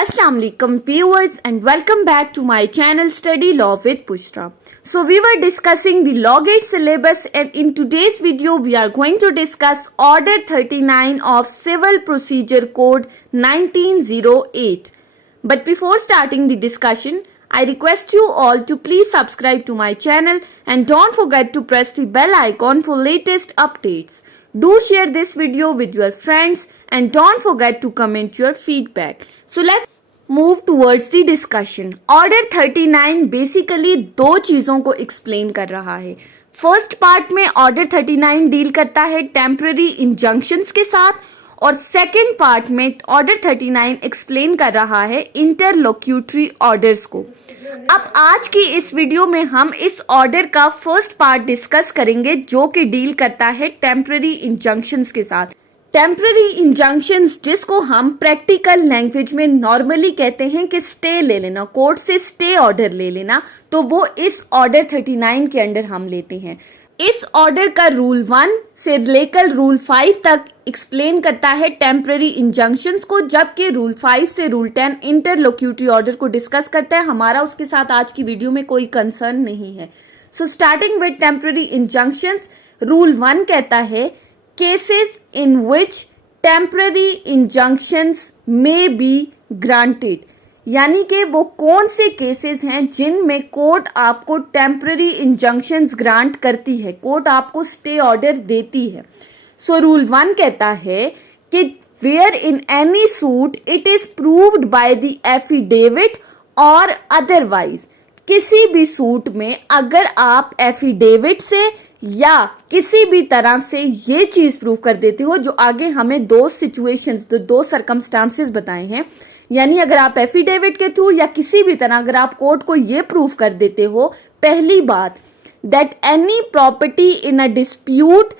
Assalamu alaikum viewers and welcome back to my channel Study Law with Pushra. So we were discussing the Law Gate syllabus and in today's video we are going to discuss Order 39 of Civil Procedure Code 1908. But before starting the discussion, I request you all to please subscribe to my channel and don't forget to press the bell icon for latest updates. Do share this video with your friends and don't forget to comment your feedback. So let's move towards the discussion. Order 39 basically दो चीज़ों को explain कर रहा है. First part में order 39 deal करता है temporary injunctions के साथ और सेकेंड पार्ट में ऑर्डर 39 एक्सप्लेन कर रहा है इंटरलोक्यूटरी ऑर्डर्स को. अब आज की इस वीडियो में हम इस ऑर्डर का फर्स्ट पार्ट डिस्कस करेंगे जो कि डील करता है टेम्पररी इंजंक्शंस के साथ. टेम्पररी इंजंक्शंस जिसको हम प्रैक्टिकल लैंग्वेज में नॉर्मली कहते हैं कि स्टे ले लेना, कोर्ट से स्टे ऑर्डर ले लेना, तो वो इस ऑर्डर 39 के अंडर हम लेते हैं. इस ऑर्डर का रूल 1 से लेकर रूल 5 तक एक्सप्लेन करता है टेम्पररी इंजंक्शंस को, जबकि रूल 5 से रूल 10 इंटरलोक्यूटरी ऑर्डर को डिस्कस करता है. हमारा उसके साथ आज की वीडियो में कोई कंसर्न नहीं है. So starting with temporary injunctions, rule 1 कहता है cases in which temporary injunctions may be granted, यानी कि वो कौन से केसेस हैं जिनमें कोर्ट आपको टेम्पररी इंजंक्शंस ग्रांट करती है, कोर्ट आपको स्टे ऑर्डर देती है. सो रूल 1 कहता है कि where in any suit it is proved by the affidavit और अदरवाइज, किसी भी सूट में अगर आप एफिडेविट से या किसी भी तरह से ये चीज प्रूव कर देते हो जो आगे हमें दो सिचुएशंस, दो सर्कमस्टांसेस बताए हैं, यानी अगर आप एफिडेविट के थ्रू या किसी भी तरह अगर आप कोर्ट को ये प्रूव कर देते हो, पहली बात that any property in a dispute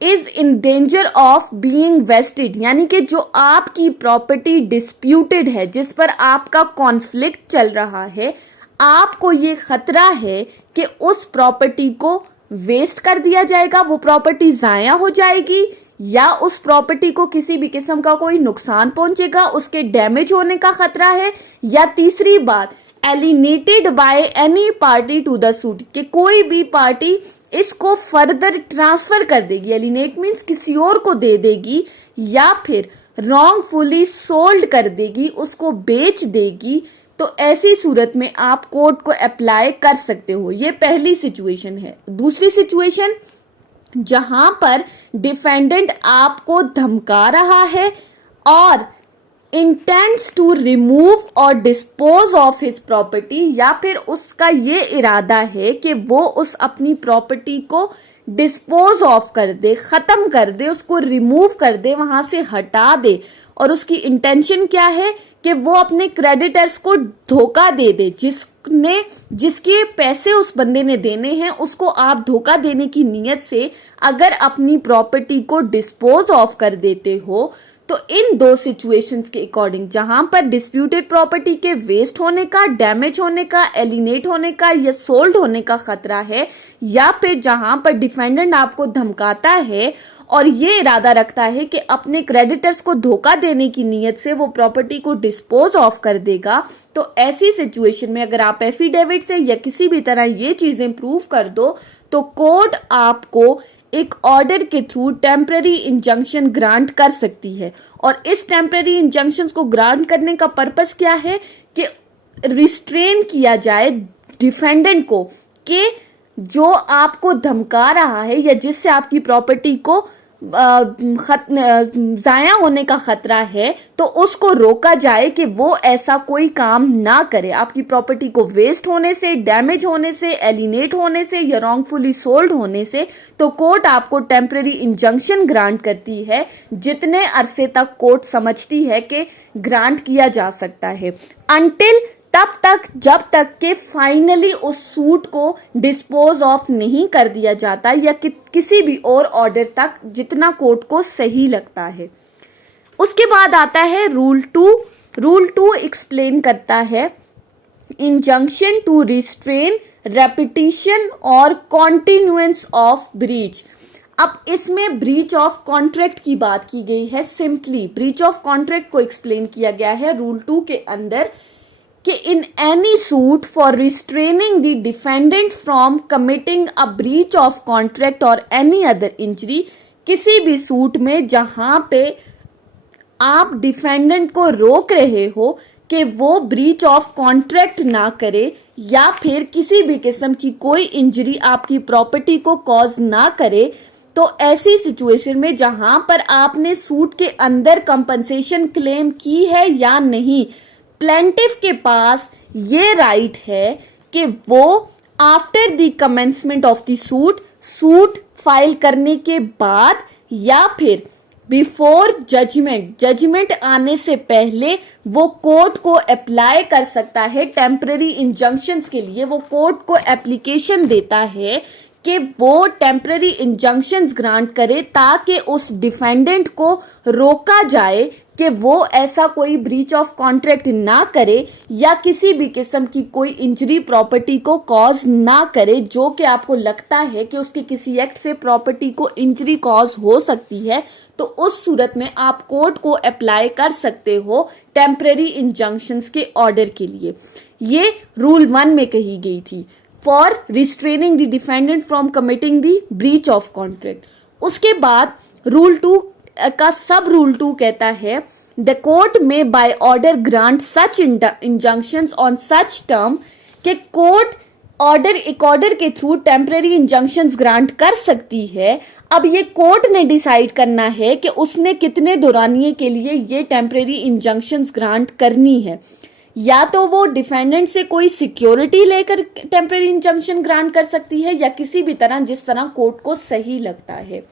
is in danger of being wasted, यानी कि जो आपकी प्रॉपर्टी डिस्प्यूटेड है, जिस पर आपका कॉन्फ्लिक्ट चल रहा है, आपको ये खतरा है कि उस प्रॉपर्टी को वेस्ट कर दिया जाएगा, वो प्रॉपर्टी ज़ाया हो जाएगी या उस प्रॉपर्टी को किसी भी किस्म का कोई नुकसान पहुंचेगा, उसके डैमेज होने का खतरा है, या तीसरी बात alienated by any party to the suit, कि कोई भी पार्टी इसको फर्दर ट्रांसफर कर देगी, एलिनेट मीन्स किसी और को दे देगी या फिर रॉन्गफुली सोल्ड कर देगी, उसको बेच देगी, तो ऐसी सूरत में आप कोर्ट को अप्लाई कर सकते हो. ये पहली सिचुएशन है. दूसरी सिचुएशन जहां पर डिफेंडेंट आपको धमका रहा है और इंटेंड्स टू रिमूव और डिस्पोज ऑफ हिज प्रॉपर्टी, या फिर उसका ये इरादा है कि वो उस अपनी प्रॉपर्टी को डिस्पोज ऑफ कर दे, खत्म कर दे, उसको रिमूव कर दे, वहां से हटा दे, और उसकी इंटेंशन क्या है कि वो अपने क्रेडिटर्स को धोखा दे दे, जिसके पैसे उस बंदे ने देने हैं उसको आप धोखा देने की नीयत से अगर अपनी प्रॉपर्टी को डिस्पोज ऑफ कर देते हो, तो इन दो सिचुएशंस के अकॉर्डिंग जहां पर डिस्प्यूटेड प्रॉपर्टी के वेस्ट होने का, डैमेज होने का, एलिनेट होने का या सोल्ड होने का खतरा है, या फिर जहां पर डिफेंडेंट आपको धमकाता है और ये इरादा रखता है कि अपने क्रेडिटर्स को धोखा देने की नीयत से वो प्रॉपर्टी को डिस्पोज ऑफ कर देगा, तो ऐसी सिचुएशन में अगर आप एफिडेविट से या किसी भी तरह ये चीजें प्रूव कर दो, तो कोर्ट आपको एक ऑर्डर के थ्रू टेम्पररी इंजंक्शन ग्रांट कर सकती है. और इस टेम्पररी इंजंक्शन को ग्रांट करने का पर्पस क्या है कि रिस्ट्रेन किया जाए डिफेंडेंट को, कि जो आपको धमका रहा है या जिससे आपकी प्रॉपर्टी को ज़ाया होने का खतरा है, तो उसको रोका जाए कि वो ऐसा कोई काम ना करे, आपकी प्रॉपर्टी को वेस्ट होने से, डैमेज होने से, एलिनेट होने से या रॉन्गफुली सोल्ड होने से. तो कोर्ट आपको टेम्पररी इंजंक्शन ग्रांट करती है जितने अरसे तक कोर्ट समझती है कि ग्रांट किया जा सकता है, अनटिल तब तक जब तक कि फाइनली उस सूट को डिस्पोज ऑफ नहीं कर दिया जाता या किसी भी और ऑर्डर तक जितना कोर्ट को सही लगता है. उसके बाद आता है रूल 2. रूल 2 एक्सप्लेन करता है इंजंक्शन टू रिस्ट्रेन रेपिटिशन और कॉन्टिन्यूएंस ऑफ ब्रीच. अब इसमें ब्रीच ऑफ कॉन्ट्रैक्ट की बात की गई है। सिंपली ब्रीच ऑफ कॉन्ट्रैक्ट को एक्सप्लेन किया गया है रूल 2 के अंदर कि इन any suit for restraining the defendant from committing a breach of contract और एनी अदर इंजरी, किसी भी सूट में जहां पे आप डिफेंडेंट को रोक रहे हो कि वो ब्रीच ऑफ कॉन्ट्रैक्ट ना करे या फिर किसी भी किस्म की कोई इंजरी आपकी प्रॉपर्टी को कॉज ना करे, तो ऐसी सिचुएशन में जहां पर आपने सूट के अंदर कंपनसेशन क्लेम की है या नहीं, प्लेंटिफ के पास ये राइट है कि वो after the commencement of the suit file करने के बाद या फिर बिफोर जजमेंट आने से पहले वो कोर्ट को अप्लाई कर सकता है। टेम्पररी इंजंक्शंस के लिए वो कोर्ट को एप्लीकेशन देता है कि वो टेम्पररी इंजंक्शंस ग्रांट करे ताकि उस डिफेंडेंट को रोका जाए कि वो ऐसा कोई ब्रीच ऑफ कॉन्ट्रैक्ट ना करे या किसी भी किस्म की कोई इंजरी प्रॉपर्टी को कॉज ना करे, जो कि आपको लगता है कि उसके किसी एक्ट से प्रॉपर्टी को इंजरी कॉज हो सकती है, तो उस सूरत में आप कोर्ट को अप्लाई कर सकते हो टेम्पररी इंजंक्शंस के ऑर्डर के लिए। ये रूल 1 में कही गई थी for restraining the defendant from committing the breach of contract. उसके बाद रूल 2 का सब रूल 2 कहता है the court may by order grant such injunctions on such term के कोर्ट एक ऑर्डर के थ्रू टेम्पररी इंजंक्शंस ग्रांट कर सकती है। अब ये कोर्ट ने डिसाइड करना है कि उसने कितने दौरानिए के लिए ये टेम्पररी इंजंक्शंस ग्रांट करनी है, या तो वो डिफेंडेंट से कोई सिक्योरिटी लेकर टेम्पररी इंजंक्शन ग्रांट कर सकती है या किसी भी तरह जिस तरह कोर्ट को सही लगता है।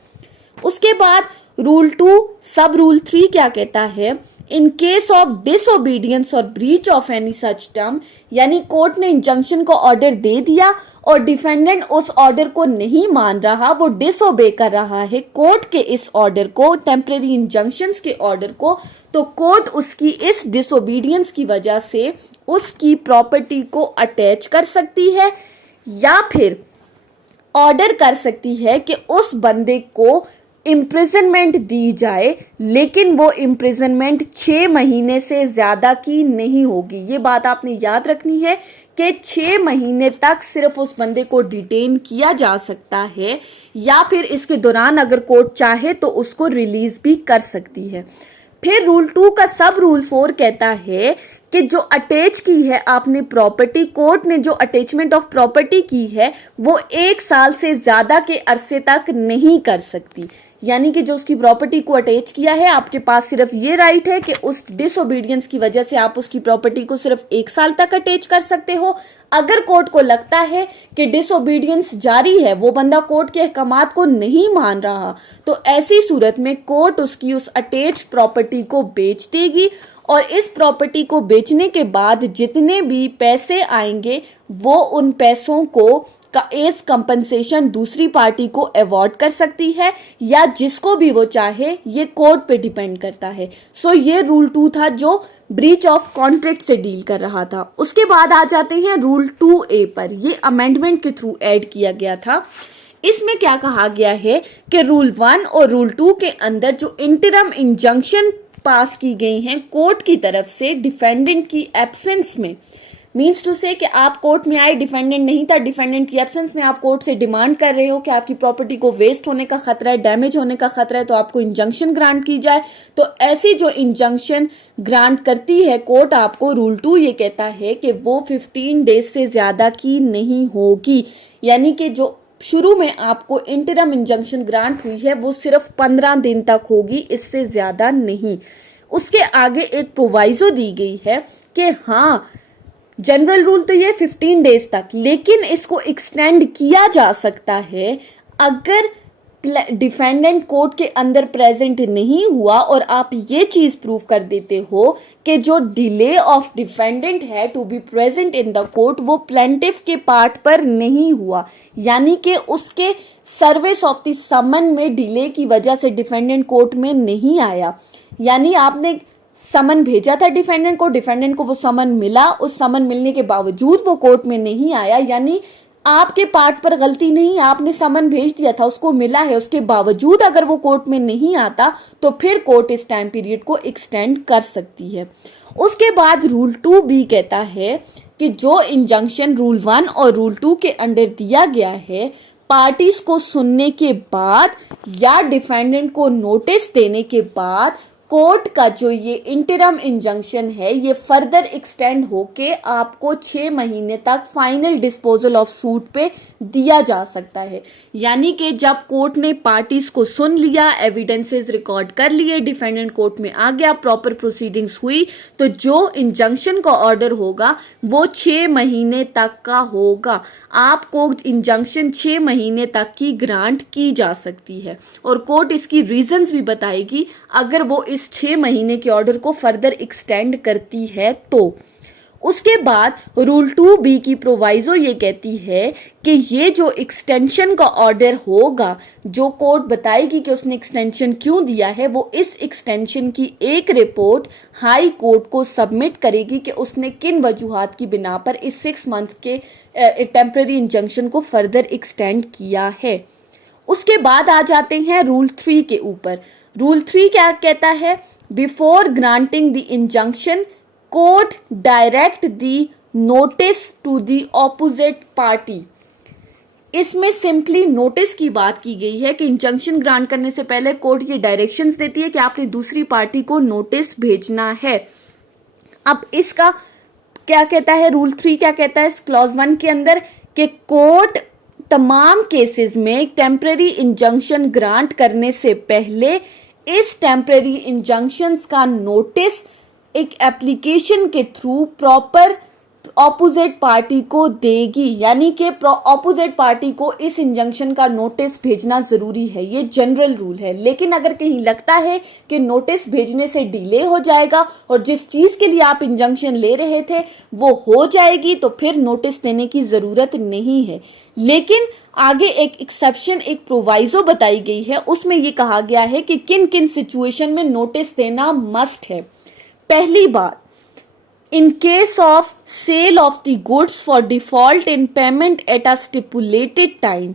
उसके बाद रूल 2 सब रूल 3 क्या कहता है, इन केस ऑफ डिसओबीडियंस और breach of any such term, यानी कोर्ट ने इंजंक्शन को ऑर्डर दे दिया और डिफेंडेंट उस ऑर्डर को नहीं मान रहा, वो डिसओबे कर रहा है कोर्ट के इस ऑर्डर को, टेम्पररी इंजंक्शंस के ऑर्डर को, तो कोर्ट उसकी इस डिसओबीडियंस की वजह से उसकी प्रॉपर्टी को अटैच कर सकती है या फिर ऑर्डर कर सकती है कि उस बंदे को इम्प्रिजनमेंट दी जाए, लेकिन वो इम्प्रिजनमेंट 6 महीने से ज्यादा की नहीं होगी। ये बात आपने याद रखनी है कि 6 महीने तक सिर्फ उस बंदे को डिटेन किया जा सकता है या फिर इसके दौरान अगर कोर्ट चाहे तो उसको रिलीज भी कर सकती है। फिर रूल 2 का सब रूल 4 कहता है कि जो अटैच की है आपने प्रॉपर्टी, कोर्ट ने जो अटैचमेंट ऑफ प्रॉपर्टी की है वो 1 साल से ज्यादा के अरसे तक नहीं कर सकती। यानी कि जो उसकी प्रॉपर्टी को अटैच किया है, आपके पास सिर्फ ये राइट है कि उस डिसओबीडियंस की वजह से आप उसकी प्रॉपर्टी को सिर्फ 1 साल तक अटैच कर सकते हो। अगर कोर्ट को लगता है कि डिसओबीडियंस जारी है, वो बंदा कोर्ट के अहकामात को नहीं मान रहा, तो ऐसी सूरत में कोर्ट उसकी उस अटैच प्रॉपर्टी को बेच देगी और इस प्रॉपर्टी को बेचने के बाद जितने भी पैसे आएंगे वो उन पैसों को का एज कंपनसेशन दूसरी पार्टी को अवॉर्ड कर सकती है या जिसको भी वो चाहे, ये कोर्ट पे डिपेंड करता है। सो ये रूल 2 था जो ब्रीच ऑफ कॉन्ट्रैक्ट से डील कर रहा था। उसके बाद आ जाते हैं रूल 2A पर, ये अमेंडमेंट के थ्रू ऐड किया गया था। इसमें क्या कहा गया है कि रूल 1 और रूल 2 के अंदर जो इंटरम इंजंक्शन पास की गई हैं कोर्ट की तरफ से डिफेंडेंट की एब्सेंस में, मीन्स टू से कि आप कोर्ट में आए, डिफेंडेंट नहीं था, डिफेंडेंट की एब्सेंस में आप कोर्ट से डिमांड कर रहे हो कि आपकी प्रॉपर्टी को वेस्ट होने का खतरा है, डैमेज होने का खतरा है, तो आपको इंजंक्शन ग्रांट की जाए। तो ऐसी जो इंजंक्शन ग्रांट करती है कोर्ट आपको, रूल 2 ये कहता है कि वो 15 डेज से ज्यादा की नहीं होगी। यानी कि जो शुरू में आपको इंटरम इंजंक्शन ग्रांट हुई है वो सिर्फ 15 दिन तक होगी, इससे ज्यादा नहीं। उसके आगे एक प्रोवाइजो दी गई है कि हाँ, जनरल रूल तो ये 15 डेज तक, लेकिन इसको एक्सटेंड किया जा सकता है अगर डिफेंडेंट कोर्ट के अंदर प्रेजेंट नहीं हुआ और आप ये चीज प्रूव कर देते हो कि जो डिले ऑफ डिफेंडेंट है to be present in the court वो प्लेंटिफ के पार्ट पर नहीं हुआ, यानी कि उसके सर्विस ऑफ द समन में डिले की वजह से डिफेंडेंट कोर्ट में नहीं आया। यानी आपने समन भेजा था डिफेंडेंट को वो समन मिला, उस समन मिलने के बावजूद वो कोर्ट में नहीं आया, यानी आपके पार्ट पर गलती नहीं, आपने समन भेज दिया था, उसको मिला है, उसके बावजूद अगर वो कोर्ट में नहीं आता तो फिर कोर्ट इस टाइम पीरियड को एक्सटेंड कर सकती है। उसके बाद रूल 2 भी कहता है कि जो इंजंक्शन रूल 1 और रूल 2 के अंडर दिया गया है, पार्टीज को सुनने के बाद या डिफेंडेंट को नोटिस देने के बाद कोर्ट का जो ये इंटरम इंजंक्शन है ये फर्दर एक्सटेंड होके आपको 6 महीने तक फाइनल डिस्पोजल ऑफ सूट पे दिया जा सकता है। यानी कि जब कोर्ट ने पार्टीज को सुन लिया, एविडेंसेस रिकॉर्ड कर लिए, डिफेंडेंट कोर्ट में आ गया, प्रॉपर प्रोसीडिंग्स हुई, तो जो इंजंक्शन का ऑर्डर होगा वो 6 महीने तक का होगा। आपको इंजंक्शन 6 महीने तक की ग्रांट की जा सकती है और कोर्ट इसकी रीजंस भी बताएगी अगर वो इस 6 महीने के ऑर्डर को फर्दर एक्सटेंड करती है तो। उसके बाद रूल 2B की प्रोवाइजो ये कहती है कि ये जो एक्सटेंशन का ऑर्डर होगा, जो कोर्ट बताएगी कि उसने एक्सटेंशन क्यों दिया है, वो इस एक्सटेंशन की एक रिपोर्ट हाई कोर्ट को सबमिट करेगी कि उसने किन वजूहात की बिना पर इस 6 मंथ के टेम्पररी इंजंक्शन को फर्दर एक्सटेंड किया है। उसके बाद आ जाते हैं रूल 3 के ऊपर। रूल 3 क्या कहता है? Before granting the injunction court direct the notice to the opposite party. इसमें सिंपली नोटिस की बात की गई है कि इंजंक्शन ग्रांट करने से पहले कोर्ट ये डायरेक्शंस देती है कि आपने दूसरी पार्टी को नोटिस भेजना है। अब इसका क्या कहता है रूल 3? क्या कहता है क्लॉज 1 के अंदर कि कोर्ट तमाम केसेस में टेम्पररी इंजंक्शन ग्रांट करने से पहले इस टेम्पररी इंजंक्शंस का नोटिस एक एप्लीकेशन के थ्रू प्रॉपर ऑपोजिट पार्टी को देगी। यानी कि ऑपोजिट पार्टी को इस इंजंक्शन का नोटिस भेजना जरूरी है, ये जनरल रूल है। लेकिन अगर कहीं लगता है कि नोटिस भेजने से डिले हो जाएगा और जिस चीज के लिए आप इंजंक्शन ले रहे थे वो हो जाएगी, तो फिर नोटिस देने की जरूरत नहीं है। लेकिन आगे एक एक्सेप्शन, एक प्रोवाइजो बताई गई है, उसमें ये कहा गया है कि किन किन सिचुएशन में नोटिस देना मस्ट है। पहली बात, in case of sale of the goods for default in payment at a stipulated time,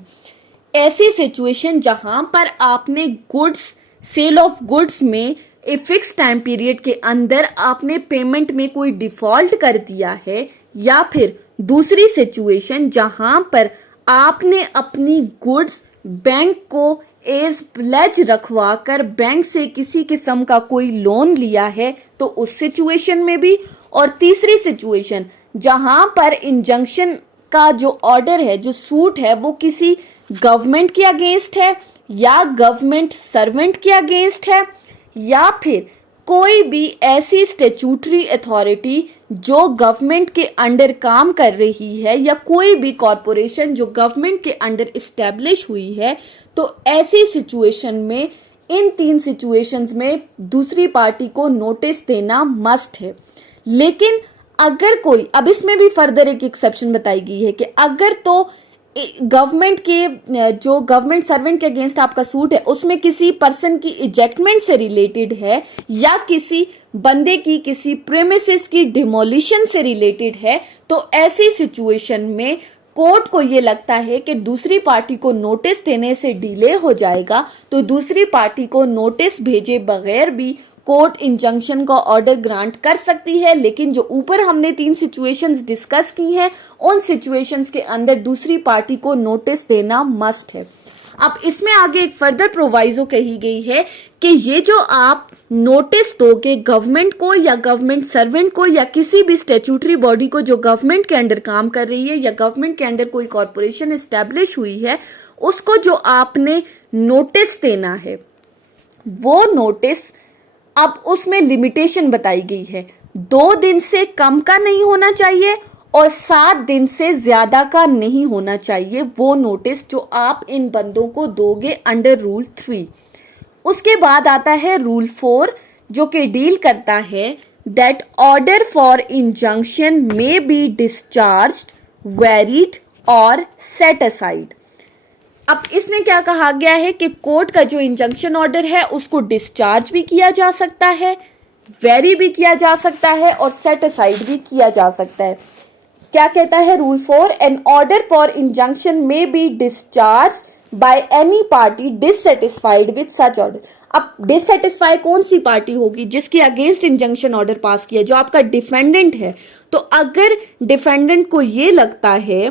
ऐसी सिचुएशन जहां पर आपने गुड्स, सेल ऑफ गुड्स में ए फिक्स टाइम पीरियड के अंदर आपने पेमेंट में कोई डिफॉल्ट कर दिया है, या फिर दूसरी सिचुएशन जहां पर आपने अपनी गुड्स बैंक को एज प्लेज रखवा कर बैंक से किसी किस्म का कोई लोन लिया है, तो उस सिचुएशन में भी। और तीसरी सिचुएशन जहां पर इंजंक्शन का जो ऑर्डर है, जो सूट है, वो किसी गवर्नमेंट के अगेंस्ट है या गवर्नमेंट सर्वेंट के अगेंस्ट है, या फिर कोई भी ऐसी स्टैट्यूटरी अथॉरिटी जो गवर्नमेंट के अंडर काम कर रही है, या कोई भी कॉरपोरेशन जो गवर्नमेंट के अंडर इस्टेब्लिश हुई है, तो ऐसी सिचुएशन में, इन 3 सिचुएशंस में दूसरी पार्टी को नोटिस देना मस्ट है। लेकिन अगर कोई, अब इसमें भी फर्दर एक एक्सेप्शन बताई गई है कि अगर तो गवर्नमेंट के, जो गवर्नमेंट सर्वेंट के अगेंस्ट आपका सूट है उसमें किसी पर्सन की इजेक्टमेंट से रिलेटेड है, या किसी बंदे की किसी प्रेमिसेस की डिमोलिशन से रिलेटेड है, तो ऐसी सिचुएशन में कोर्ट को ये लगता है कि दूसरी पार्टी को नोटिस देने से डिले हो जाएगा, तो दूसरी पार्टी को नोटिस भेजे बगैर भी कोर्ट इंजंक्शन का ऑर्डर ग्रांट कर सकती है। लेकिन जो ऊपर हमने 3 सिचुएशंस डिस्कस की हैं, उन सिचुएशंस के अंदर दूसरी पार्टी को नोटिस देना मस्ट है। अब इसमें आगे एक फर्दर प्रोवाइजो कही गई है कि ये जो आप नोटिस दोगे गवर्नमेंट को या गवर्नमेंट सर्वेंट को या किसी भी स्टैट्यूटरी बॉडी को जो गवर्नमेंट के अंडर काम कर रही है या गवर्नमेंट के अंडर कोई कॉरपोरेशन एस्टैब्लिश हुई है, उसको जो आपने नोटिस देना है, वो नोटिस, अब उसमें लिमिटेशन बताई गई है, 2 दिन से कम का नहीं होना चाहिए और 7 दिन से ज्यादा का नहीं होना चाहिए वो नोटिस जो आप इन बंदों को दोगे अंडर रूल 3। उसके बाद आता है रूल 4 जो कि डील करता है that order for injunction may B discharged, varied और सेट असाइड। अब इसमें क्या कहा गया है कि कोर्ट का जो इंजंक्शन ऑर्डर है उसको डिस्चार्ज भी किया जा सकता है, वेरी भी किया जा सकता है और सेट असाइड भी किया जा सकता है। क्या कहता है rule 4, an order for injunction may be discharge by any party dissatisfied with such order. अब डिससेटिस्फाई कौन सी पार्टी होगी? जिसके अगेंस्ट इंजंक्शन ऑर्डर पास किया, जो आपका डिफेंडेंट है। तो अगर डिफेंडेंट को ये लगता है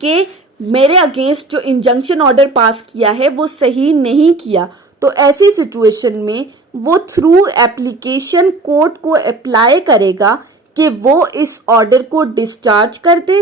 कि मेरे अगेंस्ट जो इंजंक्शन ऑर्डर पास किया है वो सही नहीं किया, तो ऐसी सिचुएशन में वो थ्रू एप्लीकेशन कोर्ट को अप्लाई करेगा कि वो इस ऑर्डर को डिस्चार्ज कर दे,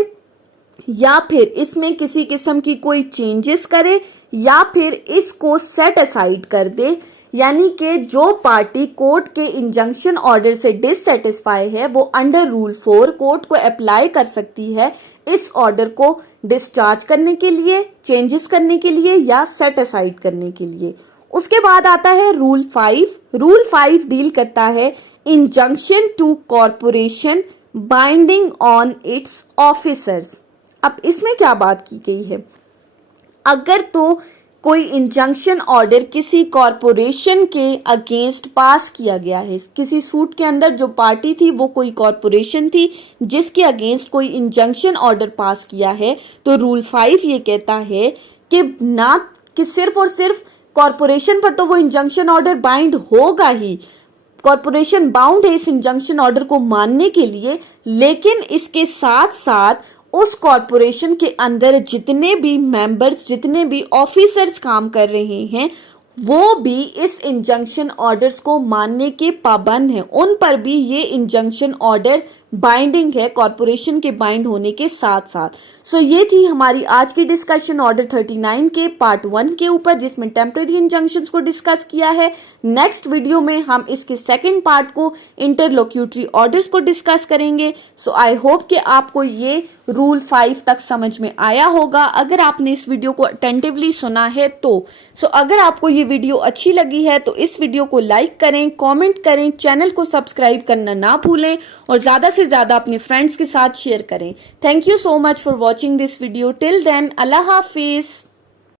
या फिर इसमें किसी किस्म की कोई चेंजेस करे, या फिर इसको सेट असाइड कर दे। यानी कि जो पार्टी कोर्ट के इंजंक्शन ऑर्डर से डिससेटिस्फाई है वो अंडर रूल 4 कोर्ट को अप्लाई कर सकती है इस ऑर्डर को डिस्चार्ज करने के लिए, चेंजेस करने के लिए या सेट असाइड करने के लिए। उसके बाद आता है रूल 5। रूल 5 डील करता है injunction to corporation binding on its officers. अब इसमें क्या बात की गई है? अगर तो कोई इंजंक्शन ऑर्डर किसी कॉरपोरेशन के अगेंस्ट पास किया गया है, किसी सूट के अंदर जो पार्टी थी वो कोई कॉरपोरेशन थी जिसके अगेंस्ट कोई इंजंक्शन ऑर्डर पास किया है, तो रूल 5 ये कहता है कि ना कि सिर्फ और सिर्फ कॉरपोरेशन पर तो वो इंजंक्शन ऑर्डर बाइंड होगा ही, कॉरपोरेशन बाउंड है इस इंजंक्शन ऑर्डर को मानने के लिए, लेकिन इसके साथ साथ उस कॉरपोरेशन के अंदर जितने भी मेंबर्स, जितने भी ऑफिसर्स काम कर रहे हैं वो भी इस इंजंक्शन ऑर्डर्स को मानने के पाबंद हैं। उन पर भी ये इंजंक्शन ऑर्डर्स बाइंडिंग है कॉरपोरेशन के बाइंड होने के साथ साथ। सो ये थी हमारी आज की डिस्कशन ऑर्डर 39 के पार्ट 1 के ऊपर, जिसमें टेम्परेरी इंजंक्शंस को डिस्कस किया है। नेक्स्ट वीडियो में हम इसके सेकंड पार्ट को इंटरलोक्यूटरी ऑर्डर्स को डिस्कस करेंगे। सो आई होप कि आपको ये रूल 5 तक समझ में आया होगा अगर आपने इस वीडियो को अटेंटिवली सुना है तो। सो अगर आपको ये वीडियो अच्छी लगी है तो इस वीडियो को लाइक करें, कमेंट करें, चैनल को सब्सक्राइब करना ना भूलें और ज्यादा से ज्यादा अपने फ्रेंड्स के साथ शेयर करें। Thank you so much for watching this video. Till then, अल्लाह हाफिज।